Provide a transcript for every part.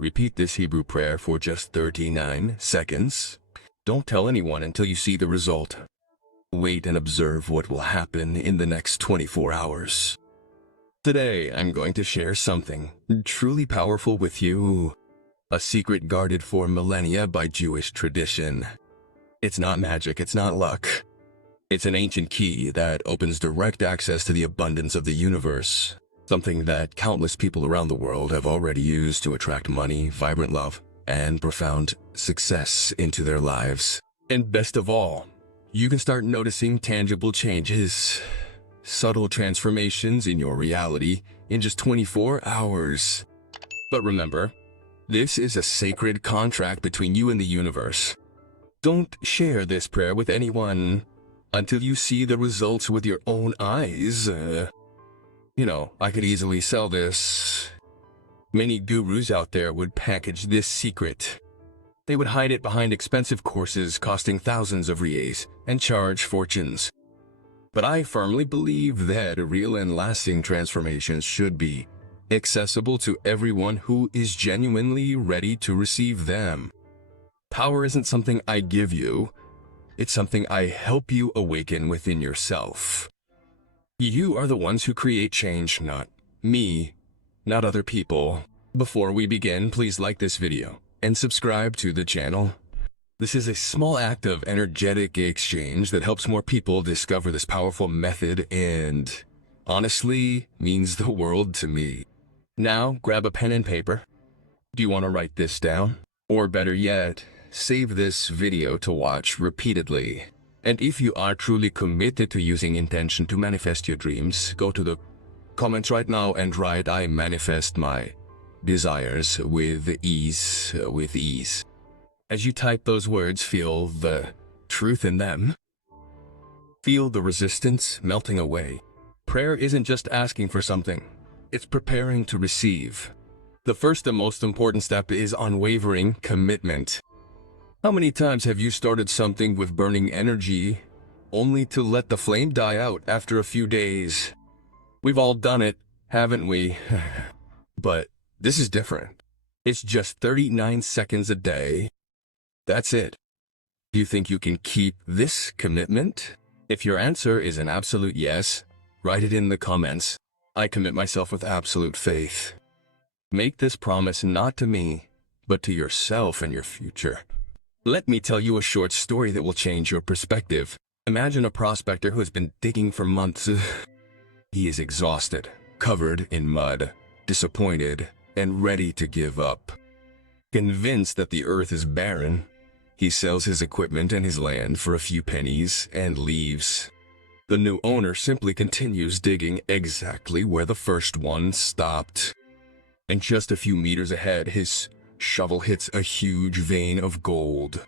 Repeat this Hebrew prayer for just 39 seconds. Don't tell anyone until you see the result. Wait and observe what will happen in the next 24 hours. Today, I'm going to share something truly powerful with you. A secret guarded for millennia by Jewish tradition. It's not magic, it's not luck. It's an ancient key that opens direct access to the abundance of the universe. Something that countless people around the world have already used to attract money, vibrant love, and profound success into their lives. And best of all, you can start noticing tangible changes, subtle transformations in your reality in just 24 hours. But remember, this is a sacred contract between you and the universe. Don't share this prayer with anyone until you see the results with your own eyes. I could easily sell this. Many gurus out there would package this secret. They would hide it behind expensive courses costing thousands of rials and charge fortunes. But I firmly believe that real and lasting transformations should be accessible to everyone who is genuinely ready to receive them. Power isn't something I give you. It's something I help you awaken within yourself. You are the ones who create change, not me, not other people. Before we begin, please like this video and subscribe to the channel. This is a small act of energetic exchange that helps more people discover this powerful method and, honestly, means the world to me. Now, grab a pen and paper. Do you want to write this down? Or better yet, save this video to watch repeatedly. And if you are truly committed to using intention to manifest your dreams, go to the comments right now and write, "I manifest my desires with ease, with ease." As you type those words, feel the truth in them. Feel the resistance melting away. Prayer isn't just asking for something, it's preparing to receive. The first and most important step is unwavering commitment. How many times have you started something with burning energy, only to let the flame die out after a few days? We've all done it, haven't we? But this is different. It's just 39 seconds a day. That's it. Do you think you can keep this commitment? If your answer is an absolute yes, write it in the comments. I commit myself with absolute faith. Make this promise not to me, but to yourself and your future. Let me tell you a short story that will change your perspective. Imagine a prospector who has been digging for months. He is exhausted, covered in mud, disappointed, and ready to give up. Convinced that the earth is barren, he sells his equipment and his land for a few pennies and leaves. The new owner simply continues digging exactly where the first one stopped. And just a few meters ahead, his shovel hits a huge vein of gold.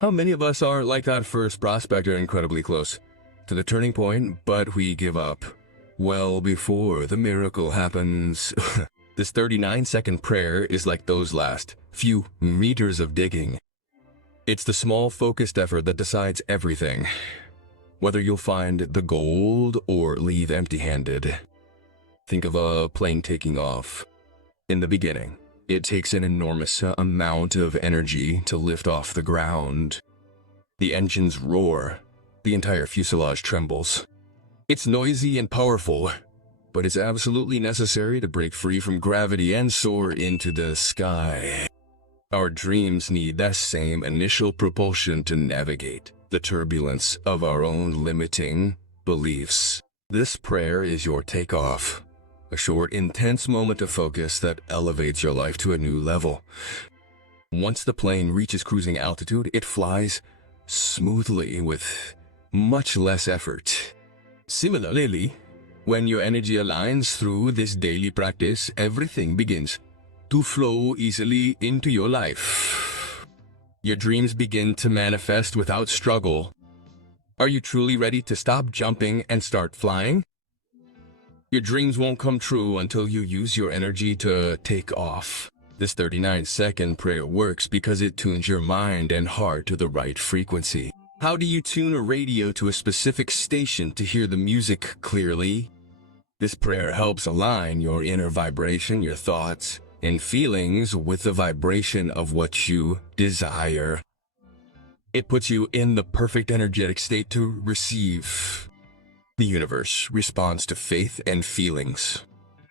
How many of us are like that first prospector, incredibly close to the turning point, but we give up well before the miracle happens? This 39-second prayer is like those last few meters of digging. It's the small, focused effort that decides everything. Whether you'll find the gold or leave empty-handed. Think of a plane taking off. In the beginning, it takes an enormous amount of energy to lift off the ground. The engines roar. The entire fuselage trembles. It's noisy and powerful, but it's absolutely necessary to break free from gravity and soar into the sky. Our dreams need that same initial propulsion to navigate the turbulence of our own limiting beliefs. This prayer is your takeoff. A short, intense moment of focus that elevates your life to a new level. Once the plane reaches cruising altitude, it flies smoothly with much less effort. Similarly, when your energy aligns through this daily practice, everything begins to flow easily into your life. Your dreams begin to manifest without struggle. Are you truly ready to stop jumping and start flying? Your dreams won't come true until you use your energy to take off. This 39-second prayer works because it tunes your mind and heart to the right frequency. How do you tune a radio to a specific station to hear the music clearly? This prayer helps align your inner vibration, your thoughts, and feelings with the vibration of what you desire. It puts you in the perfect energetic state to receive. The universe responds to faith and feelings.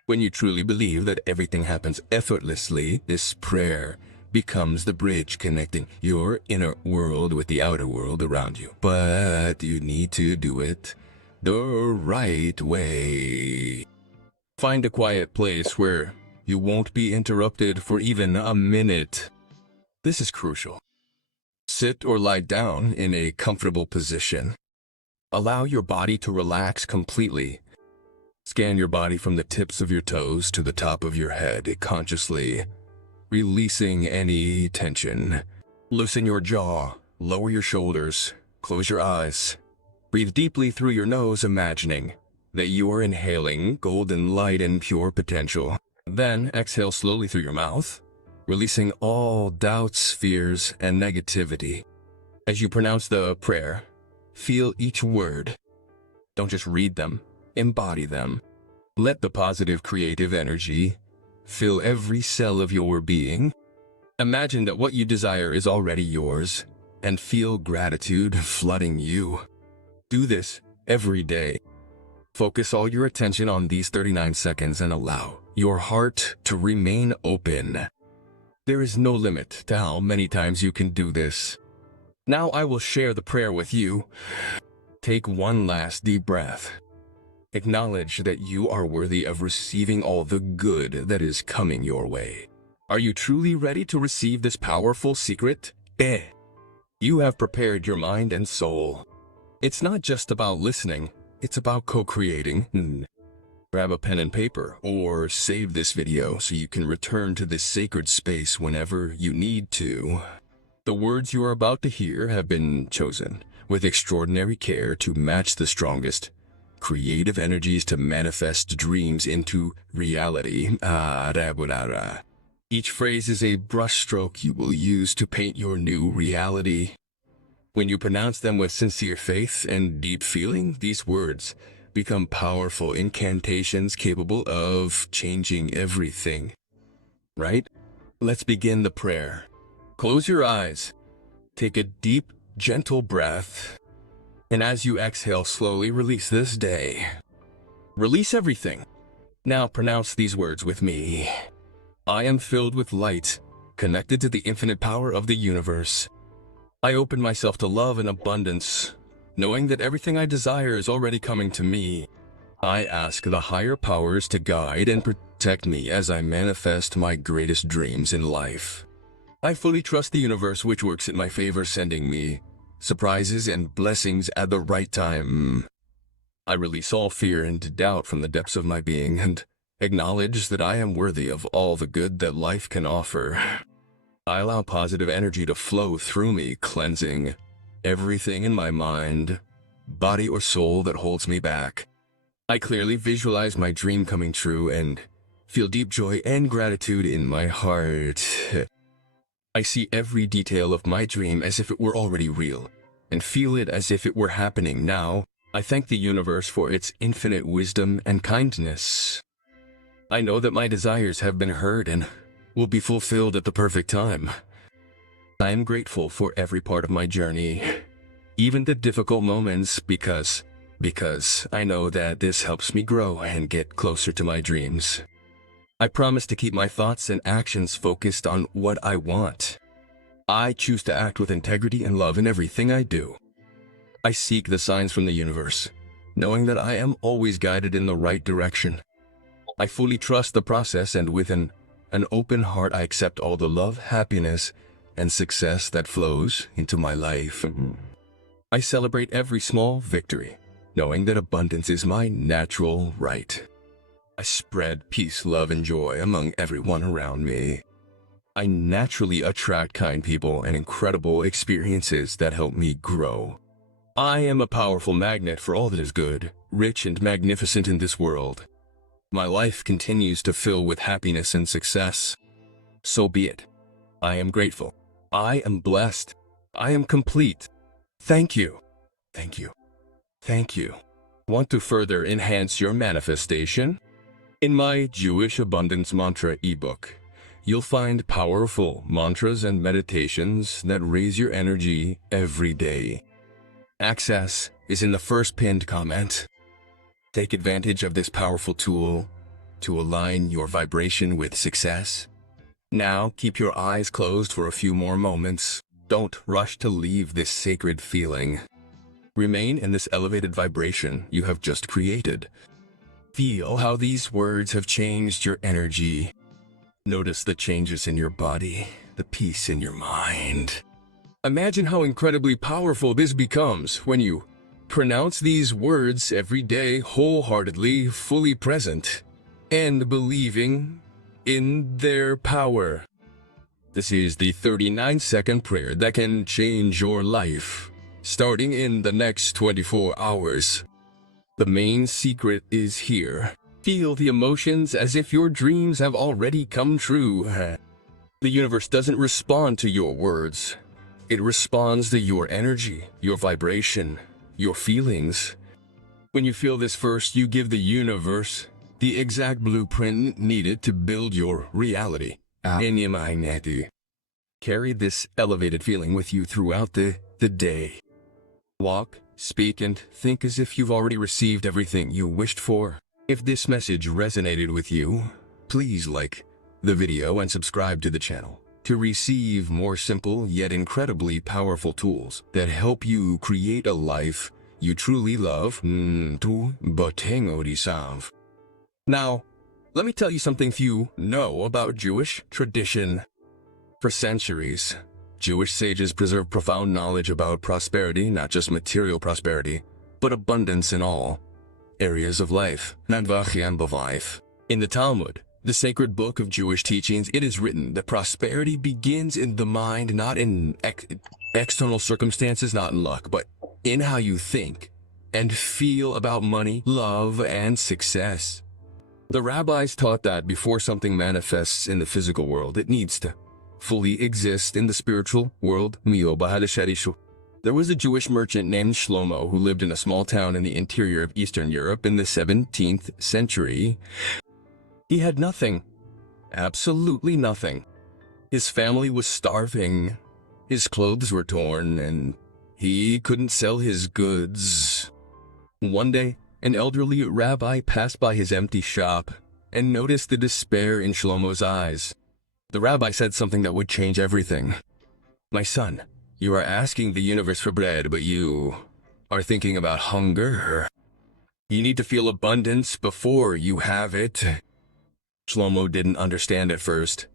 When you truly believe that everything happens effortlessly, this prayer becomes the bridge connecting your inner world with the outer world around you. But you need to do it the right way. Find a quiet place where you won't be interrupted for even a minute. This is crucial. Sit or lie down in a comfortable position. Allow your body to relax completely. Scan your body from the tips of your toes to the top of your head consciously, releasing any tension. Loosen your jaw, lower your shoulders, close your eyes. Breathe deeply through your nose, imagining that you are inhaling golden light and pure potential. Then exhale slowly through your mouth, releasing all doubts, fears, and negativity. As you pronounce the prayer, feel each word. Don't just read them, embody them. Let the positive creative energy fill every cell of your being. Imagine that what you desire is already yours, and feel gratitude flooding you. Do this every day. Focus all your attention on these 39 seconds and allow your heart to remain open. There is no limit to how many times you can do this. Now I will share the prayer with you. Take one last deep breath. Acknowledge that you are worthy of receiving all the good that is coming your way. Are you truly ready to receive this powerful secret? You have prepared your mind and soul. It's not just about listening, it's about co-creating. Grab a pen and paper or save this video so you can return to this sacred space whenever you need to. The words you are about to hear have been chosen with extraordinary care to match the strongest creative energies to manifest dreams into reality. Each phrase is a brushstroke you will use to paint your new reality. When you pronounce them with sincere faith and deep feeling, these words become powerful incantations capable of changing everything. Right? Let's begin the prayer. Close your eyes. Take a deep, gentle breath. And as you exhale, slowly release this day. Release everything. Now pronounce these words with me. I am filled with light, connected to the infinite power of the universe. I open myself to love and abundance, knowing that everything I desire is already coming to me. I ask the higher powers to guide and protect me as I manifest my greatest dreams in life. I fully trust the universe, which works in my favor, sending me surprises and blessings at the right time. I release all fear and doubt from the depths of my being and acknowledge that I am worthy of all the good that life can offer. I allow positive energy to flow through me, cleansing everything in my mind, body, or soul that holds me back. I clearly visualize my dream coming true and feel deep joy and gratitude in my heart. I see every detail of my dream as if it were already real, and feel it as if it were happening now. I thank the universe for its infinite wisdom and kindness. I know that my desires have been heard and will be fulfilled at the perfect time. I am grateful for every part of my journey, even the difficult moments, because I know that this helps me grow and get closer to my dreams. I promise to keep my thoughts and actions focused on what I want. I choose to act with integrity and love in everything I do. I seek the signs from the universe, knowing that I am always guided in the right direction. I fully trust the process, and with an open heart I accept all the love, happiness, and success that flows into my life. I celebrate every small victory, knowing that abundance is my natural right. I spread peace, love, and joy among everyone around me. I naturally attract kind people and incredible experiences that help me grow. I am a powerful magnet for all that is good, rich, and magnificent in this world. My life continues to fill with happiness and success. So be it. I am grateful. I am blessed. I am complete. Thank you. Thank you. Thank you. Want to further enhance your manifestation? In my Jewish Abundance Mantra ebook, you'll find powerful mantras and meditations that raise your energy every day. Access is in the first pinned comment. Take advantage of this powerful tool to align your vibration with success. Now, keep your eyes closed for a few more moments. Don't rush to leave this sacred feeling. Remain in this elevated vibration you have just created. Feel how these words have changed your energy. Notice the changes in your body, the peace in your mind. Imagine how incredibly powerful this becomes when you pronounce these words every day wholeheartedly, fully present, and believing in their power. This is the 39-second prayer that can change your life, starting in the next 24 hours. The main secret is here. Feel the emotions as if your dreams have already come true. The universe doesn't respond to your words. It responds to your energy, your vibration, your feelings. When you feel this first, you give the universe the exact blueprint needed to build your reality. Carry this elevated feeling with you throughout the day. Walk, speak, and think as if you've already received everything you wished for. If this message resonated with you, please like the video and subscribe to the channel to receive more simple yet incredibly powerful tools that help you create a life you truly love. Now, let me tell you something few know about Jewish tradition. For centuries, Jewish sages preserved profound knowledge about prosperity, not just material prosperity, but abundance in all areas of life. In the Talmud, the sacred book of Jewish teachings, it is written that prosperity begins in the mind, not in external circumstances, not in luck, but in how you think and feel about money, love, and success. The rabbis taught that before something manifests in the physical world, it needs to fully exist in the spiritual world. There was a Jewish merchant named Shlomo who lived in a small town in the interior of Eastern Europe in the 17th century. He had nothing, absolutely nothing. His family was starving, his clothes were torn, and he couldn't sell his goods. One day, an elderly rabbi passed by his empty shop and noticed the despair in Shlomo's eyes. The rabbi said something that would change everything. "My son, you are asking the universe for bread, but you are thinking about hunger. You need to feel abundance before you have it." Shlomo didn't understand at first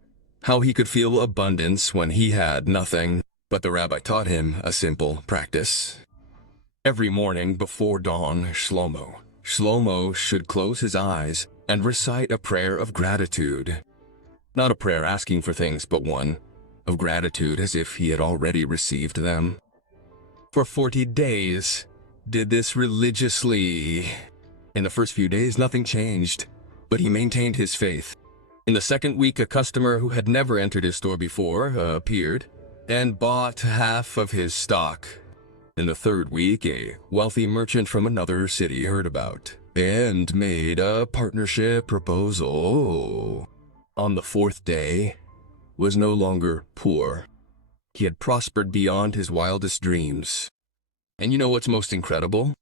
how he could feel abundance when he had nothing, but the rabbi taught him a simple practice. Every morning before dawn, Shlomo should close his eyes and recite a prayer of gratitude. Not a prayer asking for things, but one of gratitude as if he had already received them. For 40 days, did this religiously. In the first few days, nothing changed, but he maintained his faith. In the second week, a customer who had never entered his store before appeared and bought half of his stock. In the third week, a wealthy merchant from another city heard about and made a partnership proposal. On the fourth day, was no longer poor. He had prospered beyond his wildest dreams. And you know what's most incredible?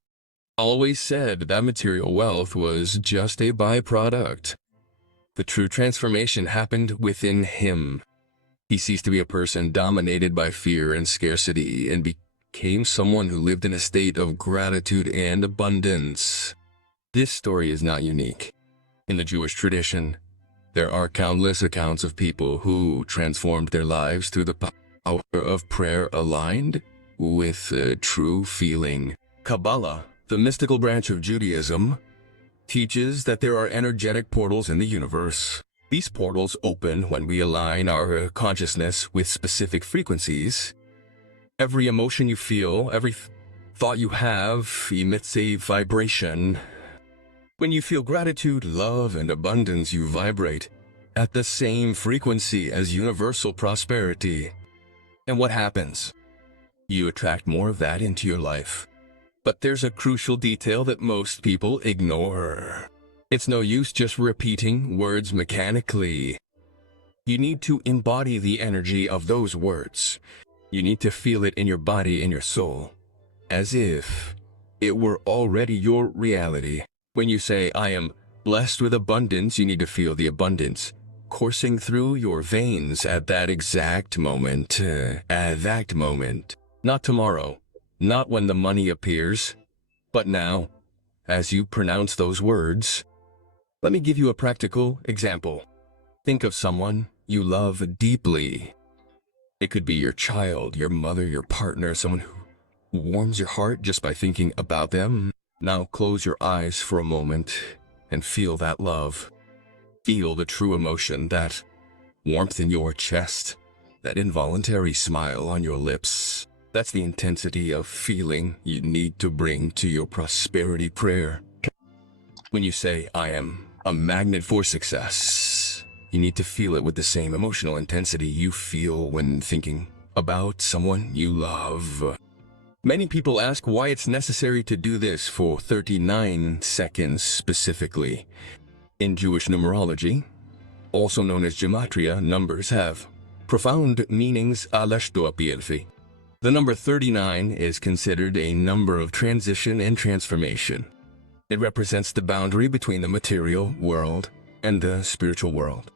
Always said that material wealth was just a byproduct. The true transformation happened within him. He ceased to be a person dominated by fear and scarcity and became someone who lived in a state of gratitude and abundance. This story is not unique. In the Jewish tradition, there are countless accounts of people who transformed their lives through the power of prayer aligned with a true feeling. Kabbalah, the mystical branch of Judaism, teaches that there are energetic portals in the universe. These portals open when we align our consciousness with specific frequencies. Every emotion you feel, every thought you have emits a vibration. When you feel gratitude, love, and abundance, you vibrate at the same frequency as universal prosperity. And what happens? You attract more of that into your life. But there's a crucial detail that most people ignore. It's no use just repeating words mechanically. You need to embody the energy of those words. You need to feel it in your body, in your soul, as if it were already your reality. When you say, I am blessed with abundance, you need to feel the abundance coursing through your veins at that exact moment. Not tomorrow, not when the money appears, but now, as you pronounce those words. Let me give you a practical example. Think of someone you love deeply. It could be your child, your mother, your partner, someone who warms your heart just by thinking about them. Now close your eyes for a moment and feel that love. Feel the true emotion, that warmth in your chest, that involuntary smile on your lips. That's the intensity of feeling you need to bring to your prosperity prayer. When you say, I am a magnet for success, you need to feel it with the same emotional intensity you feel when thinking about someone you love. Many people ask why it's necessary to do this for 39 seconds specifically. In Jewish numerology, also known as gematria, numbers have profound meanings. The number 39 is considered a number of transition and transformation. It represents the boundary between the material world and the spiritual world.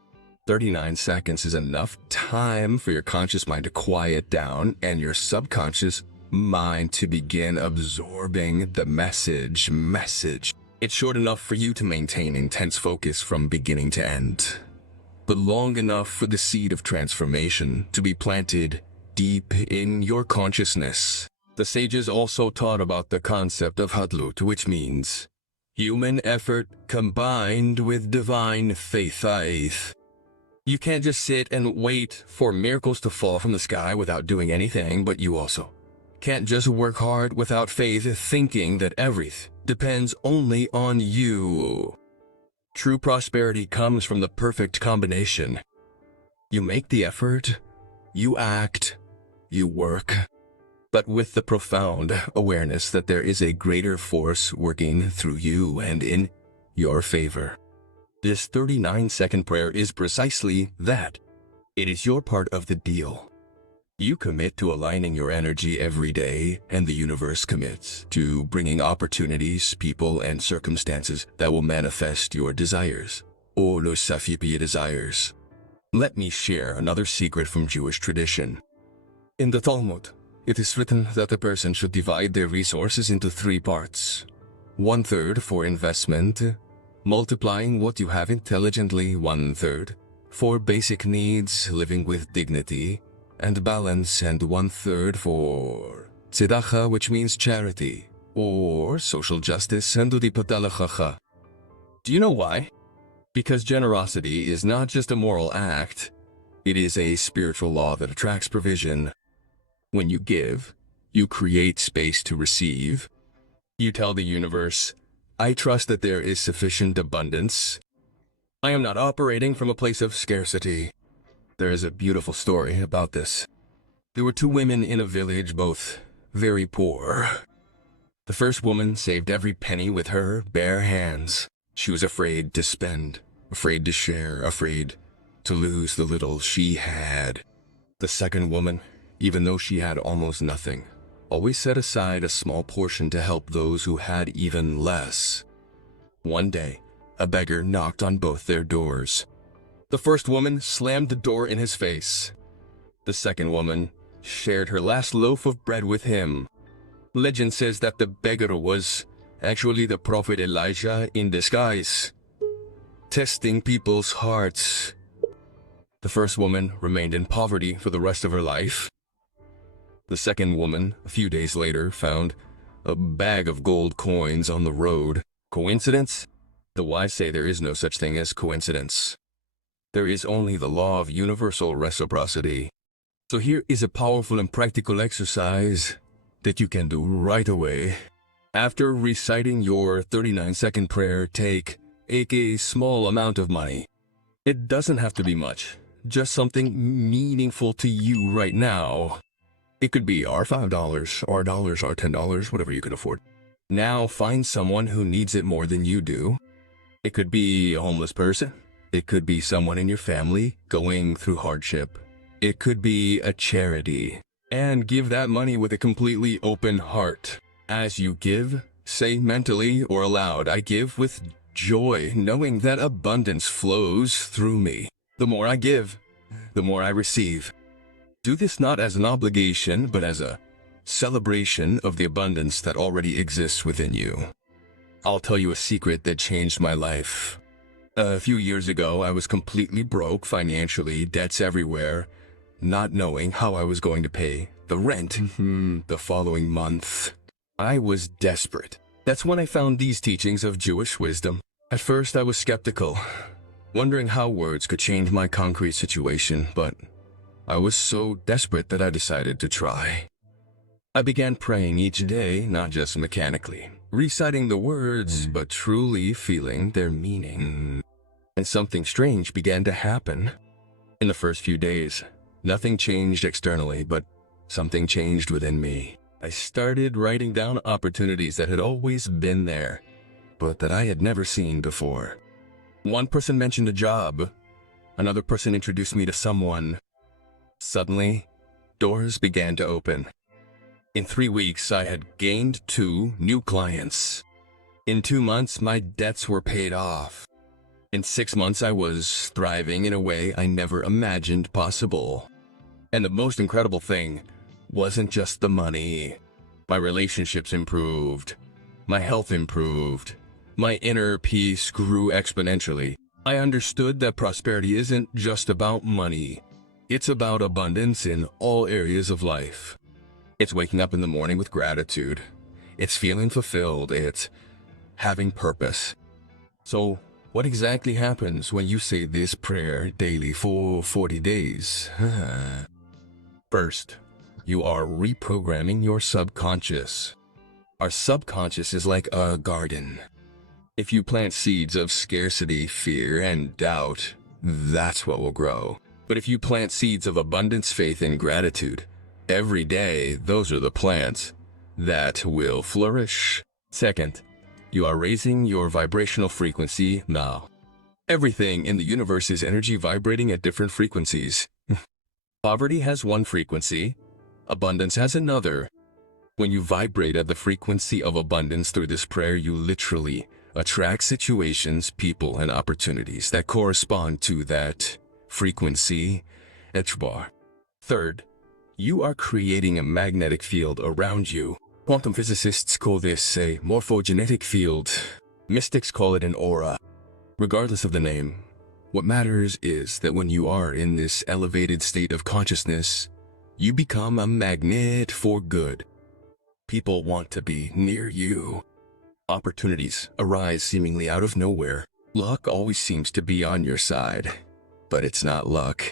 39 seconds is enough time for your conscious mind to quiet down and your subconscious mind to begin absorbing the message. It's short enough for you to maintain intense focus from beginning to end, but long enough for the seed of transformation to be planted deep in your consciousness. The sages also taught about the concept of hadlut, which means human effort combined with divine faith. You can't just sit and wait for miracles to fall from the sky without doing anything, but you also can't just work hard without faith, thinking that everything depends only on you. True prosperity comes from the perfect combination. You make the effort, you act, you work, but with the profound awareness that there is a greater force working through you and in your favor. This 39-second prayer is precisely that. It is your part of the deal. You commit to aligning your energy every day, and the universe commits to bringing opportunities, people, and circumstances that will manifest your desires, or los desires. Let me share another secret from Jewish tradition. In the Talmud, it is written that a person should divide their resources into 3 parts. 1/3 for investment, multiplying what you have intelligently. 1/3 for basic needs, living with dignity and balance, and 1/3 for tzedakah, which means charity, or social justice. Do you know why? Because generosity is not just a moral act, it is a spiritual law that attracts provision. When you give, you create space to receive. You tell the universe, I trust that there is sufficient abundance. I am not operating from a place of scarcity. There is a beautiful story about this. There were 2 women in a village, both very poor. The first woman saved every penny with her bare hands. She was afraid to spend, afraid to share, afraid to lose the little she had. The second woman, even though she had almost nothing, always set aside a small portion to help those who had even less. One day, a beggar knocked on both their doors. The first woman slammed the door in his face. The second woman shared her last loaf of bread with him. Legend says that the beggar was actually the prophet Elijah in disguise, testing people's hearts. The first woman remained in poverty for the rest of her life. The second woman, a few days later, found a bag of gold coins on the road. Coincidence? The wise say there is no such thing as coincidence. There is only the law of universal reciprocity. So here is a powerful and practical exercise that you can do right away. After reciting your 39-second prayer, take a small amount of money. It doesn't have to be much, just something meaningful to you right now. It could be our $5, our dollars, our $10, whatever you can afford. Now find someone who needs it more than you do. It could be a homeless person, It could be someone in your family going through hardship. It could be a charity. And give that money with a completely open heart. As you give, say mentally or aloud, I give with joy, knowing that abundance flows through me. The more I give, the more I receive. Do this not as an obligation, but as a celebration of the abundance that already exists within you. I'll tell you a secret that changed my life. A few years ago, I was completely broke financially, debts everywhere, not knowing how I was going to pay the rent the following month. I was desperate. That's when I found these teachings of Jewish wisdom. At first, I was skeptical, wondering how words could change my concrete situation, but I was so desperate that I decided to try. I began praying each day, not just mechanically, reciting the words, but truly feeling their meaning. And something strange began to happen. In the first few days, nothing changed externally, but something changed within me. I started writing down opportunities that had always been there, but that I had never seen before. One person mentioned a job. Another person introduced me to someone. Suddenly, doors began to open. In 3 weeks, I had gained 2 new clients. In 2 months, my debts were paid off. In 6 months, I was thriving in a way I never imagined possible. And the most incredible thing wasn't just the money. My relationships improved. My health improved. My inner peace grew exponentially. I understood that prosperity isn't just about money. It's about abundance in all areas of life. It's waking up in the morning with gratitude. It's feeling fulfilled. It's having purpose. So, what exactly happens when you say this prayer daily for 40 days? First, you are reprogramming your subconscious. Our subconscious is like a garden. If you plant seeds of scarcity, fear, and doubt, that's what will grow. But if you plant seeds of abundance, faith, and gratitude, every day, those are the plants that will flourish. Second, you are raising your vibrational frequency now. Everything in the universe is energy vibrating at different frequencies. Poverty has one frequency, abundance has another. When you vibrate at the frequency of abundance through this prayer, you literally attract situations, people, and opportunities that correspond to that frequency. Third, you are creating a magnetic field around you. Quantum physicists call this a morphogenetic field. Mystics call it an aura. Regardless of the name, what matters is that when you are in this elevated state of consciousness, you become a magnet for good. People want to be near you. Opportunities arise seemingly out of nowhere. Luck always seems to be on your side. But it's not luck,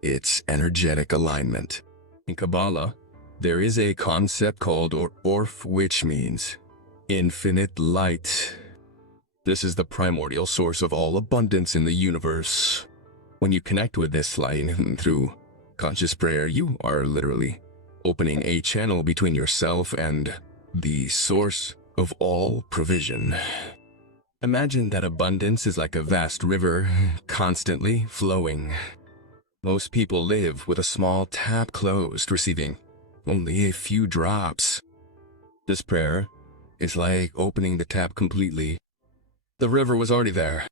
it's energetic alignment. In Kabbalah, there is a concept called Orf, which means infinite light. This is the primordial source of all abundance in the universe. When you connect with this light through conscious prayer, you are literally opening a channel between yourself and the source of all provision. Imagine that abundance is like a vast river, constantly flowing. Most people live with a small tap closed, receiving only a few drops. This prayer is like opening the tap completely. The river was already there.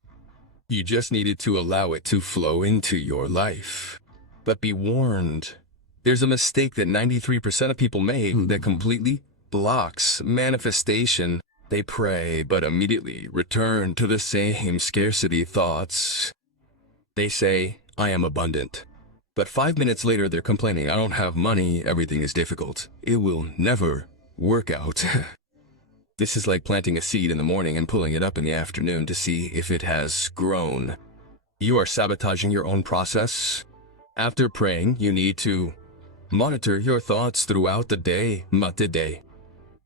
You just needed to allow it to flow into your life. But be warned, there's a mistake that 93% of people make that completely blocks manifestation. They pray, but immediately return to the same scarcity thoughts. They say, I am abundant. But 5 minutes later, they're complaining, I don't have money, everything is difficult. It will never work out. This is like planting a seed in the morning and pulling it up in the afternoon to see if it has grown. You are sabotaging your own process. After praying, you need to monitor your thoughts throughout the day, today.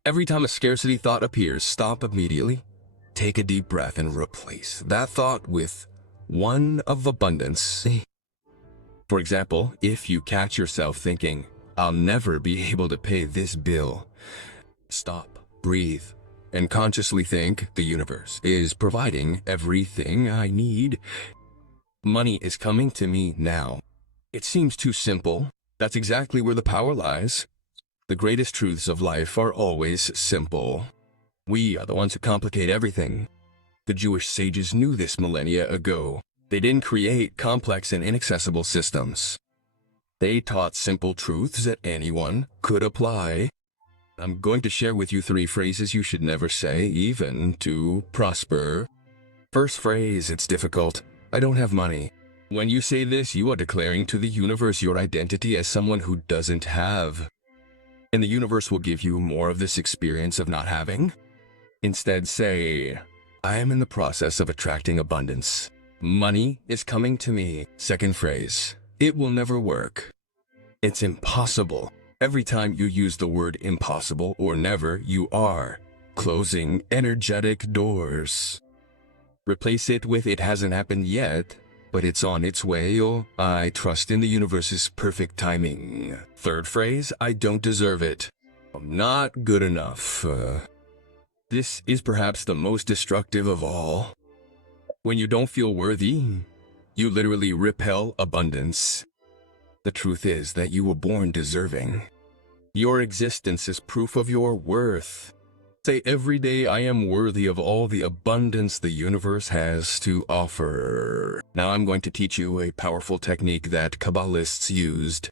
Every time a scarcity thought appears, stop immediately. Take a deep breath and replace that thought with one of abundance. For example, if you catch yourself thinking, I'll never be able to pay this bill, stop, breathe, and consciously think the universe is providing everything I need. Money is coming to me now. It seems too simple. That's exactly where the power lies. The greatest truths of life are always simple. We are the ones who complicate everything. The Jewish sages knew this millennia ago. They didn't create complex and inaccessible systems. They taught simple truths that anyone could apply. I'm going to share with you 3 phrases you should never say, even to prosper. First phrase, it's difficult. I don't have money. When you say this, you are declaring to the universe your identity as someone who doesn't have. And the universe will give you more of this experience of not having. Instead, say, I am in the process of attracting abundance. Money is coming to me. Second phrase, it will never work. It's impossible. Every time you use the word impossible or never, you are closing energetic doors. Replace it with it hasn't happened yet, but it's on its way, or I trust in the universe's perfect timing. Third phrase, I don't deserve it. I'm not good enough. This is perhaps the most destructive of all. When you don't feel worthy, you literally repel abundance. The truth is that you were born deserving. Your existence is proof of your worth. Say every day, I am worthy of all the abundance the universe has to offer. Now I'm going to teach you a powerful technique that Kabbalists used.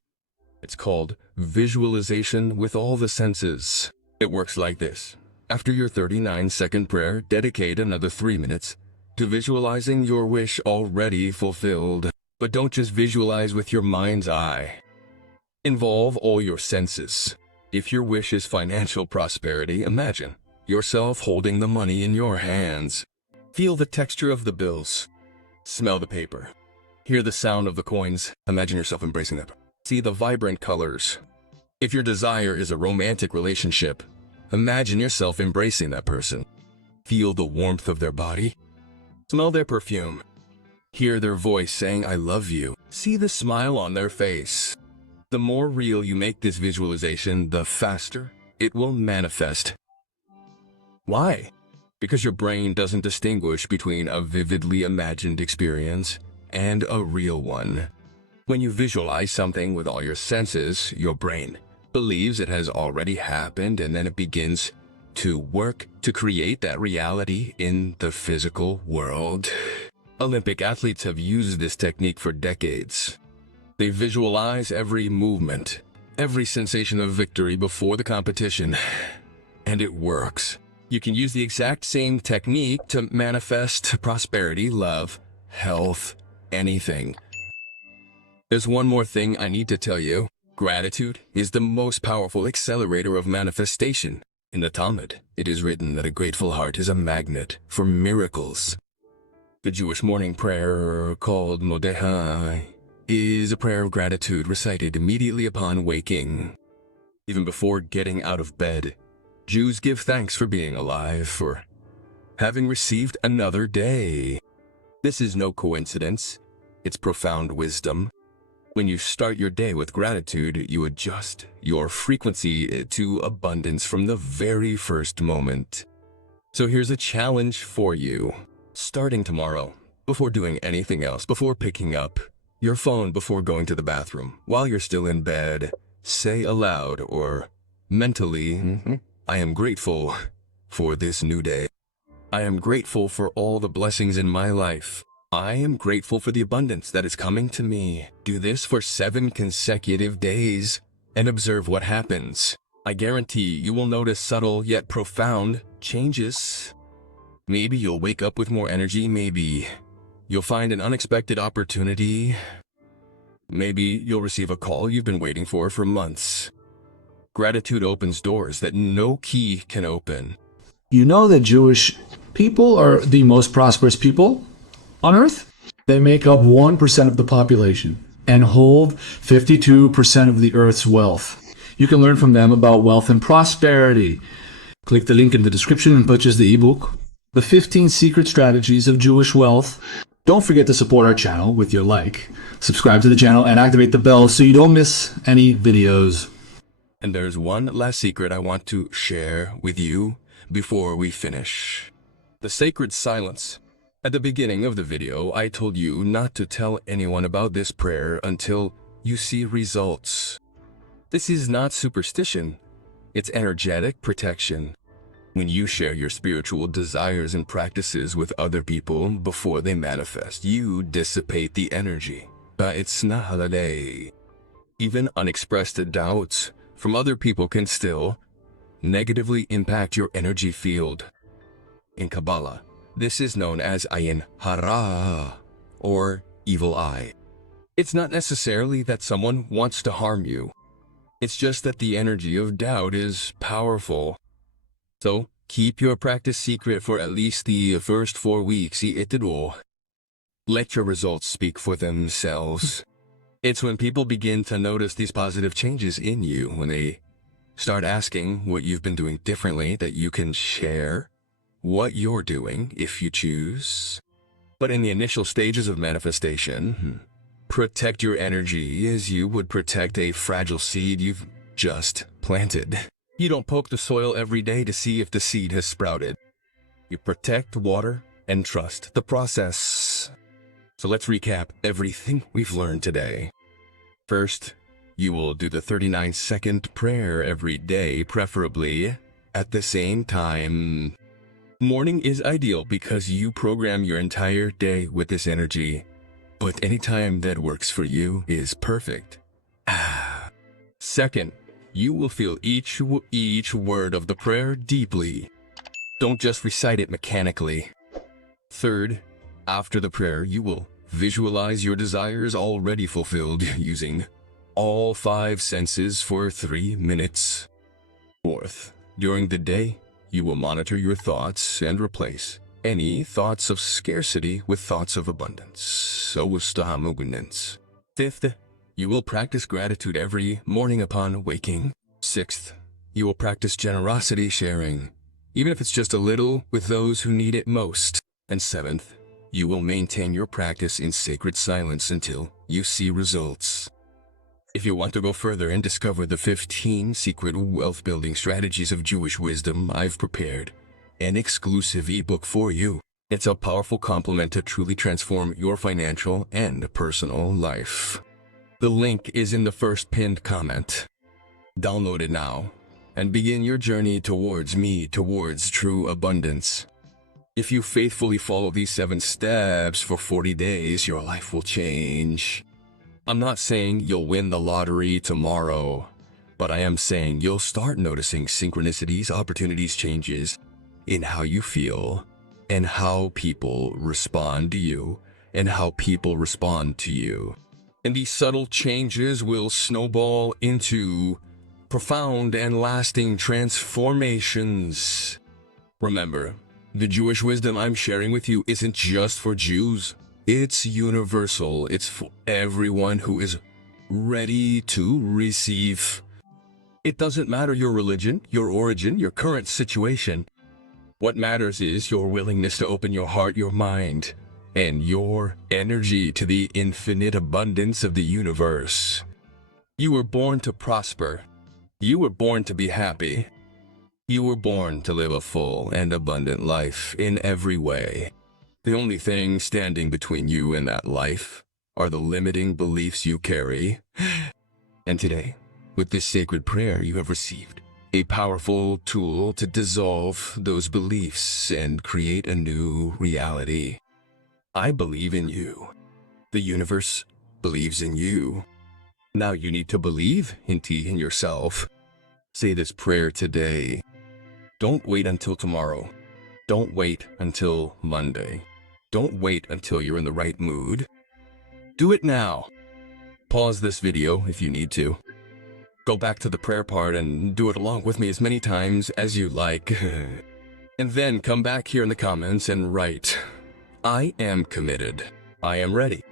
It's called visualization with all the senses. It works like this. After your 39-second prayer, dedicate another 3 minutes to visualizing your wish already fulfilled. But don't just visualize with your mind's eye. Involve all your senses. If your wish is financial prosperity, imagine yourself holding the money in your hands. Feel the texture of the bills. Smell the paper. Hear the sound of the coins. Imagine yourself embracing them. See the vibrant colors. If your desire is a romantic relationship, imagine yourself embracing that person. Feel the warmth of their body. Smell their perfume. Hear their voice saying, I love you. See the smile on their face. The more real you make this visualization, the faster it will manifest. Why? Because your brain doesn't distinguish between a vividly imagined experience and a real one. When you visualize something with all your senses, your brain believes it has already happened, and then it begins to work to create that reality in the physical world. Olympic athletes have used this technique for decades. They visualize every movement, every sensation of victory before the competition, and it works. You can use the exact same technique to manifest prosperity, love, health, anything. There's one more thing I need to tell you. Gratitude is the most powerful accelerator of manifestation. In the Talmud, it is written that a grateful heart is a magnet for miracles. The Jewish morning prayer, called Modehai, is a prayer of gratitude recited immediately upon waking. Even before getting out of bed, Jews give thanks for being alive, for having received another day. This is no coincidence. It's profound wisdom. When you start your day with gratitude, you adjust your frequency to abundance from the very first moment. So here's a challenge for you. Starting tomorrow, before doing anything else, before picking up your phone, before going to the bathroom, while you're still in bed, say aloud or mentally, I am grateful for this new day. I am grateful for all the blessings in my life. I am grateful for the abundance that is coming to me. Do this for 7 consecutive days and observe what happens. I guarantee you will notice subtle yet profound changes. Maybe you'll wake up with more energy. Maybe you'll find an unexpected opportunity. Maybe you'll receive a call you've been waiting for months. Gratitude opens doors that no key can open. You know that Jewish people are the most prosperous people on earth? They make up 1% of the population and hold 52% of the earth's wealth. You can learn from them about wealth and prosperity. Click the link in the description and purchase the ebook, The 15 Secret Strategies of Jewish Wealth. Don't forget to support our channel with your like, subscribe to the channel, and activate the bell so you don't miss any videos. And there's one last secret I want to share with you before we finish. The sacred silence At the beginning of the video, I told you not to tell anyone about this prayer until you see results. This is not superstition. It's energetic protection. When you share your spiritual desires and practices with other people before they manifest, you dissipate the energy. It's not a lei. Even unexpressed doubts from other people can still negatively impact your energy field. In Kabbalah, this is known as ayin hara, or evil eye. It's not necessarily that someone wants to harm you. It's just that the energy of doubt is powerful. So, keep your practice secret for at least the first 4 weeks. Let your results speak for themselves. It's when people begin to notice these positive changes in you, when they start asking what you've been doing differently, that you can share what you're doing if you choose. But in the initial stages of manifestation, protect your energy as you would protect a fragile seed you've just planted. You don't poke the soil every day to see if the seed has sprouted. You protect, water, and trust the process. So let's recap everything we've learned today. First, you will do the 39-second prayer every day, preferably at the same time. Morning is ideal because you program your entire day with this energy, but any time that works for you is perfect. Second, you will feel each word of the prayer deeply. Don't just recite it mechanically. Third, after the prayer, you will visualize your desires already fulfilled using all 5 senses for 3 minutes. Fourth, during the day, you will monitor your thoughts and replace any thoughts of scarcity with thoughts of abundance. Fifth, you will practice gratitude every morning upon waking. Sixth, you will practice generosity sharing, even if it's just a little, with those who need it most. And seventh, you will maintain your practice in sacred silence until you see results. If you want to go further and discover the 15 secret wealth-building strategies of Jewish wisdom, I've prepared an exclusive ebook for you. It's a powerful complement to truly transform your financial and personal life. The link is in the first pinned comment. Download it now and begin your journey towards true abundance. If you faithfully follow these 7 steps for 40 days, your life will change. I'm not saying you'll win the lottery tomorrow, but I am saying you'll start noticing synchronicities, opportunities, changes in how you feel and how people respond to you and how people respond to you. And these subtle changes will snowball into profound and lasting transformations. Remember, the Jewish wisdom I'm sharing with you isn't just for Jews. It's universal. It's for everyone who is ready to receive. It doesn't matter your religion, your origin, your current situation. What matters is your willingness to open your heart, your mind, and your energy to the infinite abundance of the universe. You were born to prosper. You were born to be happy. You were born to live a full and abundant life in every way. The only thing standing between you and that life are the limiting beliefs you carry. And today, with this sacred prayer, you have received a powerful tool to dissolve those beliefs and create a new reality. I believe in you. The universe believes in you. Now you need to believe in yourself. Say this prayer today. Don't wait until tomorrow. Don't wait until Monday. Don't wait until you're in the right mood. Do it now. Pause this video if you need to. Go back to the prayer part and do it along with me as many times as you like. And then come back here in the comments and write, I am committed. I am ready.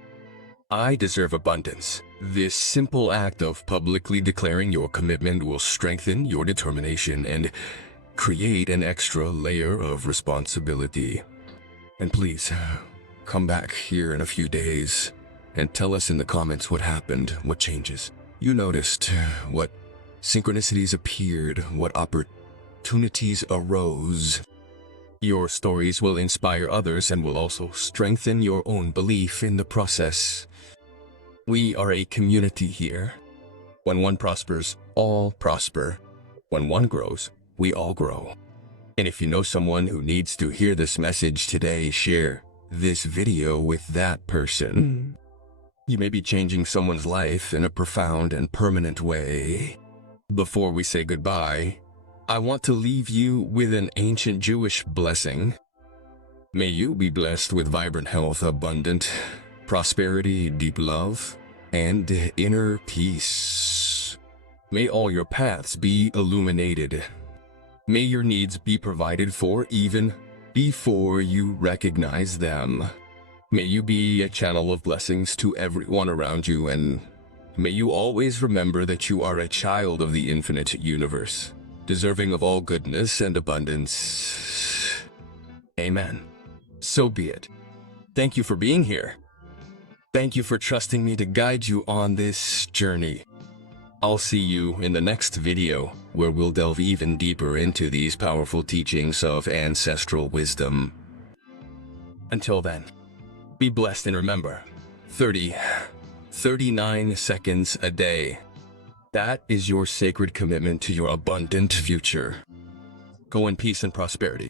I deserve abundance. This simple act of publicly declaring your commitment will strengthen your determination and create an extra layer of responsibility. And please, come back here in a few days and tell us in the comments what happened, what changes you noticed, what synchronicities appeared, what opportunities arose. Your stories will inspire others and will also strengthen your own belief in the process. We are a community here. When one prospers, all prosper. When one grows, we all grow. And if you know someone who needs to hear this message today, share this video with that person. You may be changing someone's life in a profound and permanent way. Before we say goodbye, I want to leave you with an ancient Jewish blessing. May you be blessed with vibrant health, abundant prosperity, deep love, and inner peace. May all your paths be illuminated. May your needs be provided for even before you recognize them. May you be a channel of blessings to everyone around you, and may you always remember that you are a child of the infinite universe, deserving of all goodness and abundance. Amen. So be it. Thank you for being here. Thank you for trusting me to guide you on this journey. I'll see you in the next video, where we'll delve even deeper into these powerful teachings of ancestral wisdom. Until then, be blessed and remember, 39 seconds a day. That is your sacred commitment to your abundant future. Go in peace and prosperity.